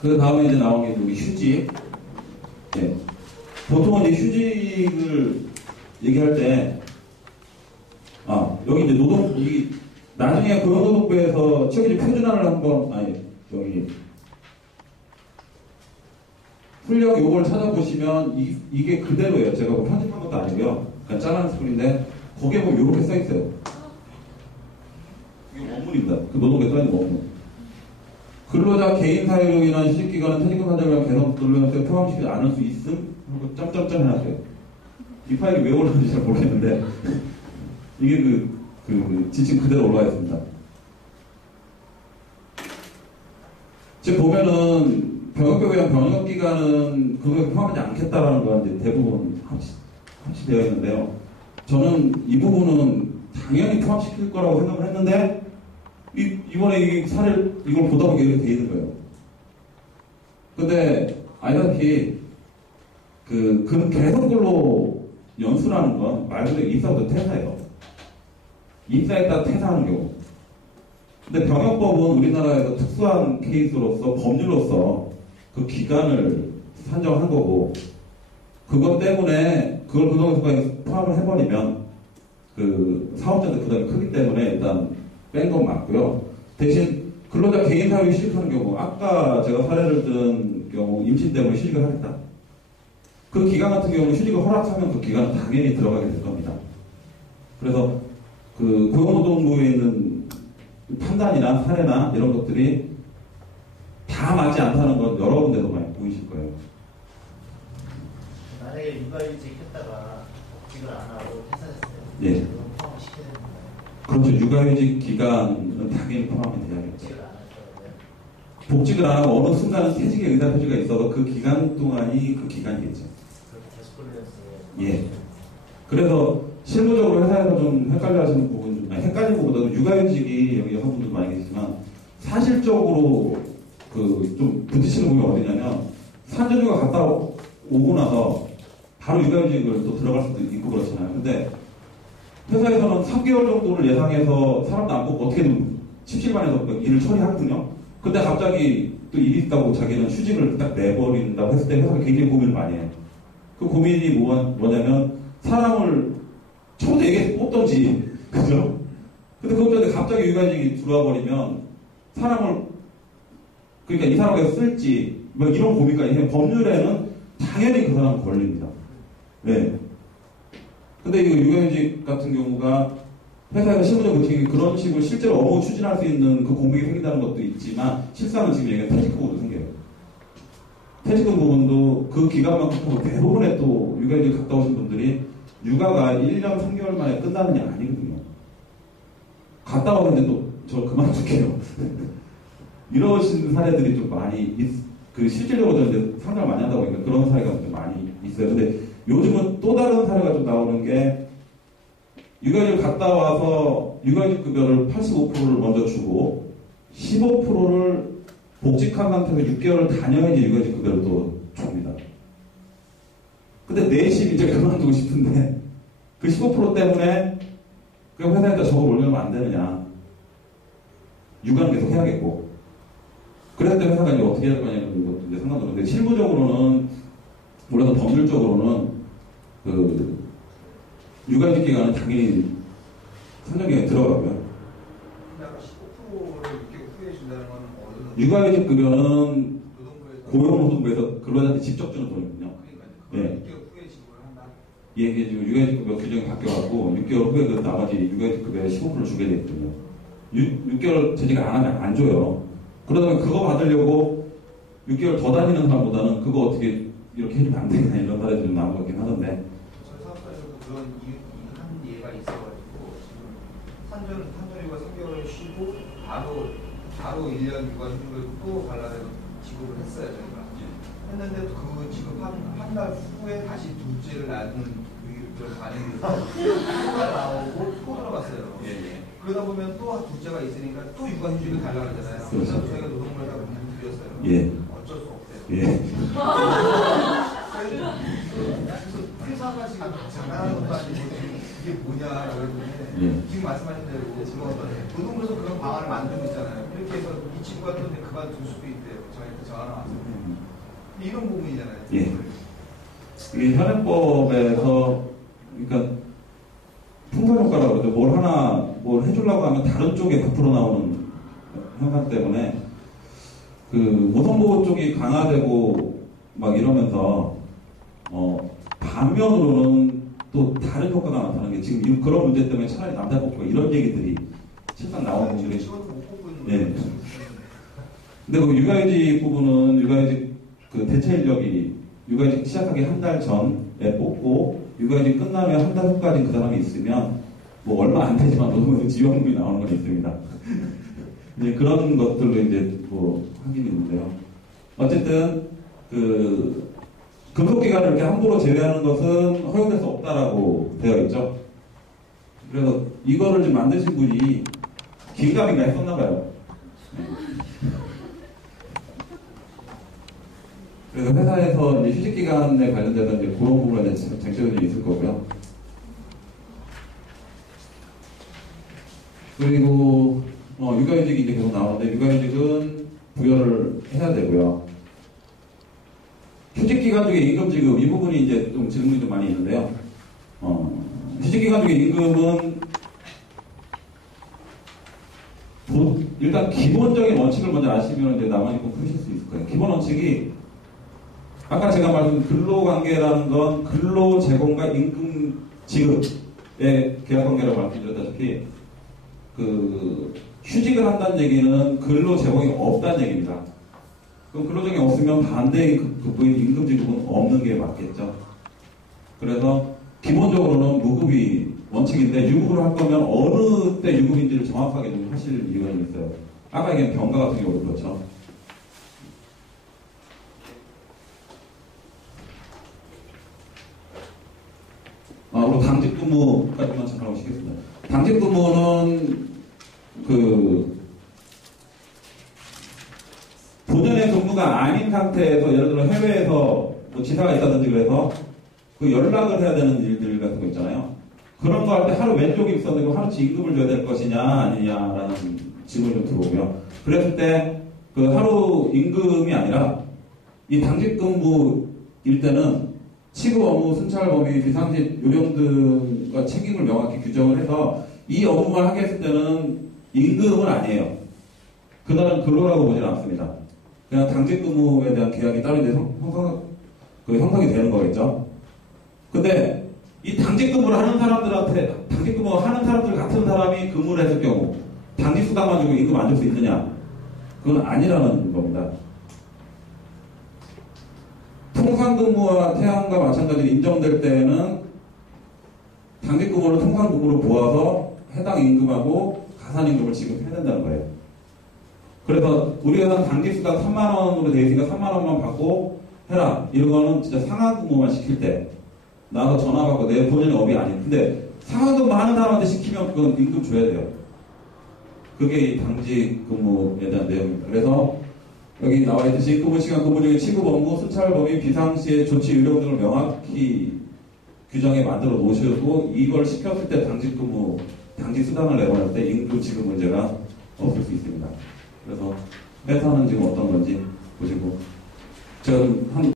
그 다음에 이제 나온 게 여기 휴직. 예. 보통은 이제 휴직을 얘기할 때, 여기 이제 나중에 고용노동부에서 취업규칙 표준화를 여기, 훈력 요걸 찾아보시면 이게 그대로예요. 제가 뭐 편집한 것도 아니고요. 그냥 잘라낸 스크린인데, 거기에 보면 이렇게 써있어요. 이게 원문입니다. 그 노동부에 써있는 원문. 근로자 개인 사회력이나 휴직기간은 퇴직금 산정이랑 개선 근로연수에 포함시키지 않을 수 있음? 하고 점점점 해놨어요. 이 파일이 왜 올라오는지 잘 모르겠는데 이게 그 지침 그대로 올라와 있습니다. 지금 보면은 병역법에 의한 병역기간은 그거에 포함하지 않겠다라는 건 이제 대부분 합치되어 있는데요. 저는 이 부분은 당연히 포함시킬 거라고 생각을 했는데 이번에 이 사례를 이걸 보다 보니 이렇게 돼 있는 거예요. 근데 알다시피 개선근로 연수라는 건 말 그대로 입사부터 퇴사예요. 입사했다 퇴사하는 경우. 근데 병역법은 우리나라에서 특수한 케이스로서 법률로서 그 기간을 산정한 거고, 그것 때문에 그걸 근로연수까지 포함을 해버리면 그 사업자들 부담이 크기 때문에 일단 뺀 건 맞고요. 대신 근로자 개인 사회에 휴직하는 경우, 아까 제가 사례를 든 경우 임신 때문에 휴직을 하겠다. 그 기간 같은 경우는 휴직을 허락하면 그 기간은 당연히 들어가게 될 겁니다. 그래서 그 고용노동부에 있는 판단이나 사례나 이런 것들이 다 맞지 않다는 건 여러 군데도 많이 보이실 거예요. 만약에 육아휴직 했다가 복직을 안 하고 퇴사했어요. 예. 그럼 포함시켜야 되는 거예요? 그렇죠. 육아휴직 기간은 당연히 포함이 돼야겠죠. 복직을 안 할 거예요? 복직을 안 하고 어느 순간은 퇴직의 의사표시가 있어서 그 기간 동안이 그 기간이겠죠. 그렇게 계속 걸려있어요. 예. 그래서 실무적으로 회사에서 좀 헷갈려 하시는 부분, 헷갈리는 것보다도 육아휴직이 여기 여성분들 많이 계시지만 사실적으로 좀 부딪히는 부분이 어디냐면 산전휴가 갔다 오고 나서 바로 육아휴직을 또 들어갈 수도 있고 그렇잖아요. 근데 회사에서는 3개월 정도를 예상해서 사람도 안 뽑고 어떻게든 십시반에서 일을 처리하거든요. 근데 갑자기 또 일이 있다고 자기는 휴직을 딱 내버린다고 했을 때 회사가 굉장히 고민을 많이 해요. 그 고민이 뭐냐면 사람을 초대에게 뽑던지, 그죠? 근데 그것 때문에 갑자기 육아휴직이 들어와 버리면 사람을, 그러니까 이 사람에게 쓸지 뭐 이런 고민까지 해요. 법률에는 당연히 그 사람은 걸립니다. 네. 근데 이거 육아휴직 같은 경우가 회사에서 실무적 의식이 그런 식으로 실제로 업무 추진할 수 있는 그 공백이 생긴다는 것도 있지만 실상은 지금 얘기가 퇴직금으로 생겨요. 퇴직금 부분도 그 기간만큼 대부분의 또 육아휴직 갔다 오신 분들이 육아가 1년 3개월 만에 끝나는 게 아니거든요. 갔다 오는데 또 저 그만둘게요. 이러신 사례들이 좀 많이 실질적으로 이제 상담을 많이 하다 보니까 그런 사례가 좀 많이 있어요. 근데 요즘은 또 다른 사례가 좀 나오는 게 육아휴직 갔다 와서 육아휴직 급여를 85%를 먼저 주고 15%를 복직한 상태에서 6개월을 다녀야지 육아휴직 급여를 또 줍니다. 근데 내심 이제 그만두고 싶은데 그 15% 때문에 그 회사에다 저거 올리면 안 되느냐. 육아는 계속 해야겠고. 그랬을 때 회사가 이제 어떻게 할 거냐는 것도 이제 상관없는데 실무적으로는 물론 법률적으로는 그 육아휴직 기간은 당연히 산정기간에 들어가고요. 15%를 6개월 후에 준다는 건 어느 육아휴직 급여는 고용노동부에서 근로자한테 직접 주는 돈이거든요. 그러니까 예. 6개월 후에 지급을 한다. 예, 이게 지금 육아휴직 급여 규정이 바뀌어갖고 6개월 후에 그 나머지 육아휴직 급여의 15%를 주게 되거든요. 6개월 재직을 안 하면 안 줘요. 그러다 보면 그거 받으려고 6개월 더 다니는 사람보다는 그거 어떻게 이렇게 해주면 안 되겠나 이런 사례들이 좀 나온 것 같긴 하던데. 저희 사업자에서도 그런 한 예가 있어가지고 지금 산전휴가 3개월 쉬고 바로 1년 육아휴직을 또 발라내서 지급을 했어요 저희가. 했는데 그 지급한 달 후에 다시 둘째를 낳는 그런 반응이 휴가 나오고 또 들어갔어요. 예. 그러다 보면 또 둘째가 있으니까 또 육아휴직을 달라 그러잖아요. 그래서 저희가 노동부에다가 문을 드렸어요. 예. 어쩔 수 없대요. 예. 그래서 회사가 지금 장난하는 것도 아니고 이게 뭐냐라고 했는데 예. 지금 말씀하신 대로 노동부에서 그런 방안을 만들고 있잖아요. 이렇게 해서 이 친구가 또 그만둘 수도 있대요. 저한테 전화 왔어요. 이런 부분이잖아요. 예. 이 현행법에서 그러니까 풍선효과라고 그러죠. 뭘 해주려고 하면 다른 쪽에 부풀어 나오는 현상 때문에 그 모성보호 쪽이 강화되고 막 이러면서 반면으로는 또 다른 효과가 나타나는 게 지금 그런 문제 때문에 차라리 남자 뽑고 이런 얘기들이 실상 나오는 분들이 네. 근데 그 육아휴직 부분은 육아휴직 그 대체 인력이 육아휴직 시작하기 한 달 전에 뽑고 육아휴직 끝나면 한 달 후까지 그 사람이 있으면 뭐 얼마 안 되지만 노동부 지원금이 나오는 건 있습니다. 이제 그런 것들로 이제 뭐 하긴 있는데요. 어쨌든 그 근속기간을 이렇게 함부로 제외하는 것은 허용될 수 없다라고 되어 있죠. 그래서 이거를 지금 만드신 분이 긴가민가 했었나 봐요. 그래서 회사에서 이제 휴직기간에 관련돼서 이제 그런 부분에 대해서 쟁점이 좀 있을 거고요. 그리고 육아휴직이 이제 계속 나오는데 육아휴직은 부여를 해야 되고요. 휴직기간 중에 임금 지급 이 부분이 이제 좀 질문이 좀 많이 있는데요. 휴직기간 중에 임금은 일단 기본적인 원칙을 먼저 아시면 이제 나머지 좀 푸실 수 있을 거예요. 기본 원칙이 아까 제가 말씀드린 근로관계라는 건 근로 제공과 임금 지급의 계약관계라고 말씀드렸다시피 그 휴직을 한다는 얘기는 근로 제공이 없다는 얘기입니다. 그럼 근로 제공이 없으면 반대의 그부인 임금 지급은 없는 게 맞겠죠. 그래서 기본적으로는 무급이 원칙인데 유급을 할 거면 어느 때 유급인지를 정확하게 좀 하실 이유가 있어요. 아까 얘기한 병가 같은 경우도 그렇죠. 그리고 당직 근무까지만 잠깐 보시겠습니다. 당직 근무는 본연의 근무가 아닌 상태에서 예를 들어 해외에서 뭐 지사가 있다든지 그래서 그 연락을 해야 되는 일들 같은 거 있잖아요. 그런 거 할 때 하루 왼쪽에 있었는데 하루치 임금을 줘야 될 것이냐 아니냐라는 질문이 좀 들어오고요. 그랬을 때 그 하루 임금이 아니라 이 당직 근무일 때는 취급 업무, 순찰 범위, 비상직 요령 등과 책임을 명확히 규정을 해서 이 업무만 하게 했을 때는 임금은 아니에요. 그날은 근로라고 보지는 않습니다. 그냥 당직 근무에 대한 계약이 따로 이제 형성이 되는 거겠죠. 근데 이 당직 근무를 하는 사람들한테 당직 근무 하는 사람들 같은 사람이 근무를 했을 경우 당직 수당만 주고 임금 안 줄 수 있느냐? 그건 아니라는 겁니다. 통상근무와 태양과 마찬가지로 인정될 때에는 당직 근무를 통상근무로 모아서 해당 임금하고 가산임금을 지급해야 된다는 거예요. 그래서 우리가 당직 수당 3만 원으로 되어 있으니까 3만 원만 받고 해라. 이런 거는 진짜 상하 근무만 시킬 때 나가서 전화 받고 내 본연의 업이 아닌. 근데 상하 근무 하는 사람한테 시키면 그건 임금 줘야 돼요. 그게 이 당직 근무에 대한 내용입니다. 그래서 여기 나와 있듯이 근무시간 근무 중에 취급 업무, 순찰 범위, 비상시의 조치 요령 등을 명확히 규정에 만들어 놓으시고 이걸 시켰을 때 당직 근무, 당직 수당을 내보낼 때 임금 지급 문제가 없을 수 있습니다. 그래서 회사는 지금 어떤 건지 보시고 제가 한